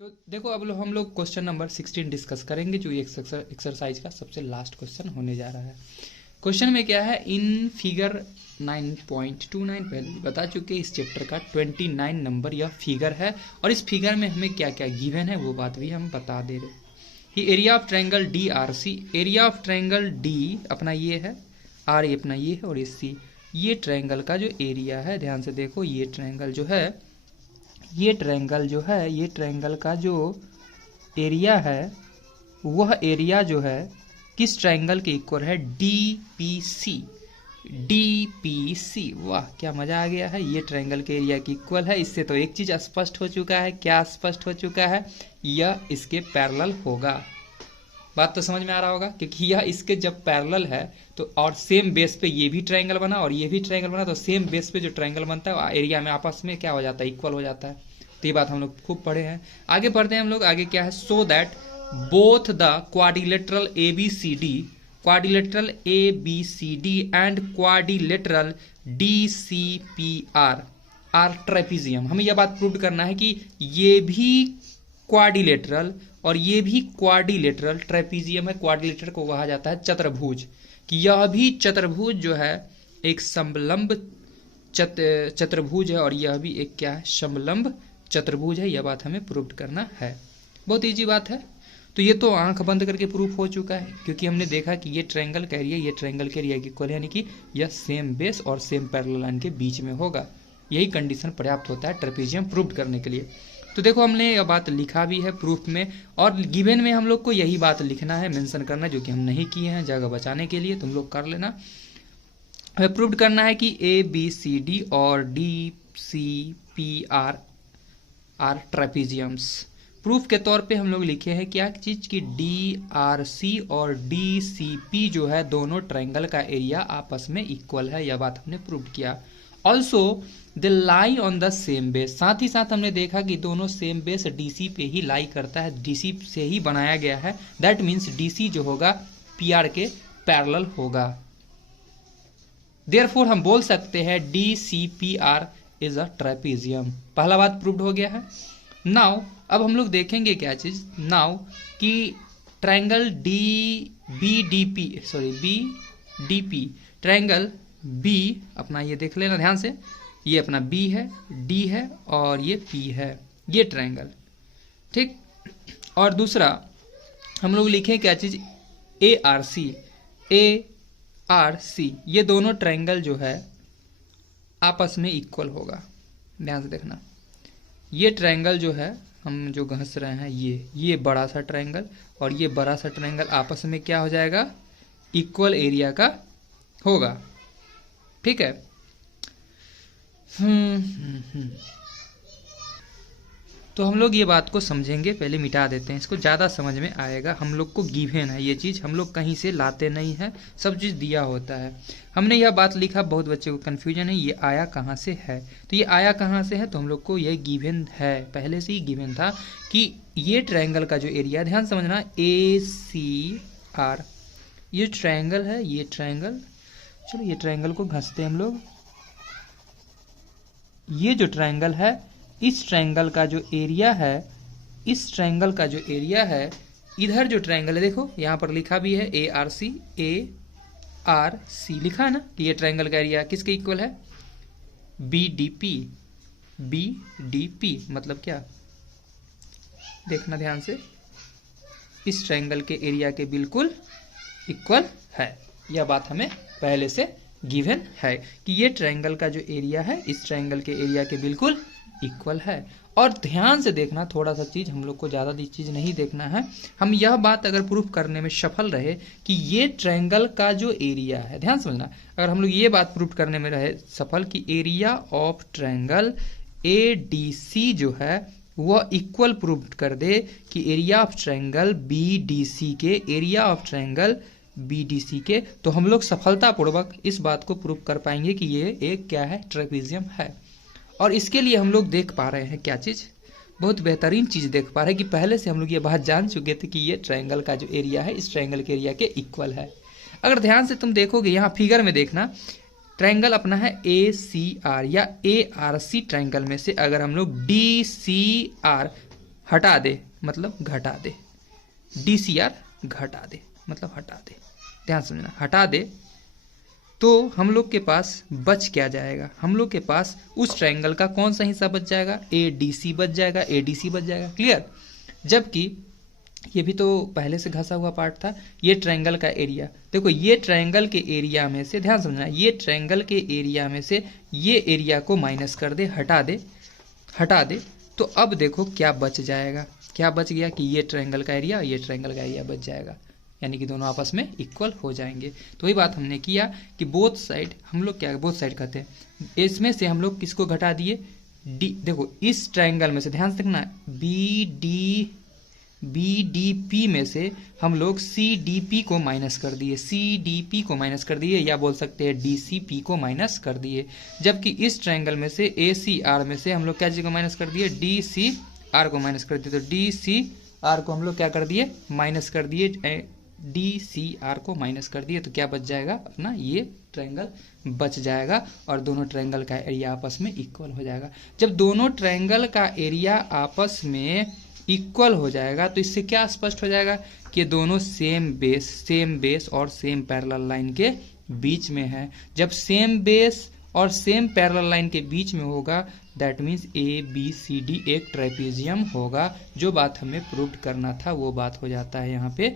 तो देखो अब हम लोग क्वेश्चन नंबर 16 डिस्कस करेंगे, जो ये एक्सरसाइज का सबसे लास्ट क्वेश्चन होने जा रहा है। क्वेश्चन में क्या है, इन फिगर 9.29 पहले भी बता चुके, इस चैप्टर का 29 नंबर यह फिगर है, और इस फिगर में हमें क्या क्या गिवन है वो बात भी हम बता दे रहे हैं कि area of triangle D R C, area of triangle D अपना ये है, आर ये अपना ये है, और ये सी, ये ट्रायंगल का जो एरिया है, ध्यान से देखो, ये ट्रायंगल जो है, ये ट्रायंगल जो है, ये ट्रायंगल का जो एरिया है, वह एरिया जो है किस ट्रायंगल के इक्वल है, D P C. D P C, वाह क्या मजा आ गया है, ये ट्रायंगल के एरिया की इक्वल है। इससे तो एक चीज स्पष्ट हो चुका है, क्या स्पष्ट हो चुका है, यह इसके पैरेलल होगा। बात तो समझ में आ रहा होगा, क्योंकि यह इसके जब पैरेलल है तो, और सेम बेस पे ये भी ट्रायंगल बना और ये भी ट्रायंगल बना, तो सेम बेस पे जो ट्रायंगल बनता है एरिया में आपस में क्या हो जाता है, इक्वल हो जाता है। तो ये बात हम लोग खूब पढ़े हैं। आगे पढ़ते हैं हम लोग, आगे क्या है, so that both the quadrilateral A B C D, quadrilateral A B C D and quadrilateral D C P R are trapezium. हमें यह बात प्रूव करना है कि ये भी क्वाड्रिलेटरल और ये भी क्वाड्रिलेटरल ट्रेपीजियम है। क्वाड्रिलेटरल को कहा जाता है चतुर्भुज, कि यह भी चतुर्भुज जो है एक समलंब चतुर्भुज है, और यह भी एक क्या है, समलंब चतुर्भुज है। यह बात हमें प्रूव करना है, बहुत इजी बात है। तो ये तो आंख बंद करके प्रूफ हो चुका है, क्योंकि हमने देखा कि ये ट्रायंगल का एरिया ये ट्रायंगल के एरिया की इक्वल है, यानी कि यह सेम बेस और सेम पैरेलल लाइन के बीच में होगा। यही कंडीशन पर्याप्त होता है ट्रेपीजियम प्रूव करने के लिए। तो देखो हमने यह बात लिखा भी है प्रूफ में, और गिवन में हम लोग को यही बात लिखना है, मेंशन करना, जो कि हम नहीं किए हैं जगह बचाने के लिए, तुम लोग कर लेना। हमें प्रूव करना है कि ए बी सी डी और D C P R R trapeziums. Proof के तौर पे हम लोग लिखे हैं क्या चीज की, डी आर सी और डी सी पी जो है दोनों ट्रायंगल का एरिया आपस में इक्वल है। यह बात हमने प्रूव किया। Also they lie on the same base, साथ ही साथ हमने देखा कि दोनों सेम बेस डीसी पे ही लाई करता है, डीसी से ही बनाया गया है। दैट मीन्स डीसी जो होगा पीआर के पैरेलल होगा। देयरफॉर हम बोल सकते हैं D C P R is a trapezium. पहला बात प्रूव्ड हो गया है। नाउ अब हम लोग देखेंगे क्या चीज, नाउ कि triangle D B D P, sorry B D P, triangle B अपना ये देख लेना ध्यान से, ये अपना बी है, डी है और ये पी है, ये ट्रायंगल, ठीक। और दूसरा हम लोग लिखें क्या चीज, A R C, A R C, ये दोनों ट्रायंगल जो है आपस में इक्वल होगा। ध्यान से देखना, ये ट्रायंगल जो है हम जो घस रहे हैं, ये बड़ा सा ट्रायंगल और ये बड़ा सा ट्रायंगल आपस में क्या हो जाएगा, इक्वल एरिया का होगा, ठीक है। तो हम लोग ये बात को समझेंगे, पहले मिटा देते हैं इसको, ज़्यादा समझ में आएगा। हम लोग को गिवन है ये चीज़, हम लोग कहीं से लाते नहीं है, सब चीज़ दिया होता है। हमने यह बात लिखा, बहुत बच्चे को कन्फ्यूजन है ये आया कहाँ से है, तो ये आया कहाँ से है, तो हम लोग को यह गिवन है, पहले से ही गिवन था कि ये ट्रायंगल का जो एरिया, ध्यान समझना, ए सी आर, ये ट्रायंगल है, ये ट्रायंगल, चलो ये ट्रायंगल को घसते हम लोग। ये जो ट्रायंगल है, इस ट्रायंगल का जो एरिया है, इस ट्रायंगल का जो एरिया है, इधर जो ट्रायंगल है देखो यहाँ पर लिखा भी है A R C, A R C लिखा है ना, कि ये ट्रायंगल का एरिया किसके इक्वल है, B D P, B D P मतलब क्या, देखना ध्यान से, इस ट्रायंगल के एरिया के बिल्कुल इक्वल है। यह बात हमें पहले से गिवन है कि ये ट्रायंगल का जो एरिया है इस ट्रायंगल के एरिया के बिल्कुल इक्वल है। और ध्यान से देखना, थोड़ा सा चीज हम लोग को ज़्यादा चीज नहीं देखना है, हम यह बात अगर प्रूफ करने में सफल रहे कि ये ट्रायंगल का जो एरिया है, ध्यान समझना, अगर हम लोग ये बात प्रूफ करने में रहे सफल कि area of triangle A D C जो है वह इक्वल प्रूव कर दे कि area of triangle B D C के area of triangle B D C के, तो हम लोग सफलतापूर्वक इस बात को प्रूव कर पाएंगे कि ये एक क्या है, ट्रेपीजियम है। और इसके लिए हम लोग देख पा रहे हैं क्या चीज़, बहुत बेहतरीन चीज़ देख पा रहे हैं कि पहले से हम लोग ये बात जान चुके थे कि ये ट्रायंगल का जो एरिया है इस ट्रायंगल के एरिया के इक्वल है। अगर ध्यान से तुम देखोगे यहाँ फिगर में देखना, ट्रायंगल अपना है ए सी आर या ए आर सी, ट्रायंगल में से अगर हम लोग डी सी आर हटा दे मतलब घटा दे, DCR घटा दे मतलब हटा दे, ध्यान समझना, हटा दे, तो हम लोग के पास बच क्या जाएगा, हम लोग के पास उस ट्रायंगल का कौन सा हिस्सा बच जाएगा, ADC बच जाएगा, ADC बच जाएगा, क्लियर। जबकि ये भी तो पहले से घसा हुआ पार्ट था, ये ट्रायंगल का एरिया, देखो ये ट्रायंगल के एरिया में से, ध्यान समझना, ये ट्रायंगल के एरिया में से ये एरिया को माइनस कर दे, हटा दे, हटा दे, तो अब देखो क्या बच जाएगा, क्या बच गया कि ये ट्रायंगल का एरिया और ये ट्रायंगल का एरिया बच जाएगा, यानी कि दोनों आपस में इक्वल हो जाएंगे। तो वही बात हमने किया कि बोथ साइड, हम लोग क्या बोथ साइड कहते हैं, इसमें से हम लोग किसको घटा दिए, डी, देखो इस ट्रायंगल में से ध्यान से देखना, BDP में से हम लोग CDP को माइनस कर दिए, CDP को माइनस कर दिए, या बोल सकते हैं DCP को माइनस कर दिए। जबकि इस ट्रायंगल में से ACR में से हम लोग क्या चीज़ को माइनस कर दिए, DCR को माइनस कर दिए, तो DCR को हम लोग क्या कर दिए, माइनस कर दिए, DCR को माइनस कर दिए, तो क्या बच जाएगा अपना, ये ट्रायंगल बच जाएगा और दोनों ट्रायंगल का एरिया आपस में इक्वल हो जाएगा। जब दोनों ट्रायंगल का एरिया आपस में इक्वल हो जाएगा तो इससे क्या स्पष्ट हो जाएगा कि दोनों सेम बेस और सेम पैरेलल लाइन के बीच में है। जब सेम बेस और सेम पैरेलल लाइन के बीच में होगा, दैट मीन्स ABCD एक ट्राइपेजियम होगा। जो बात हमें प्रूव करना था वो बात हो जाता है यहाँ पे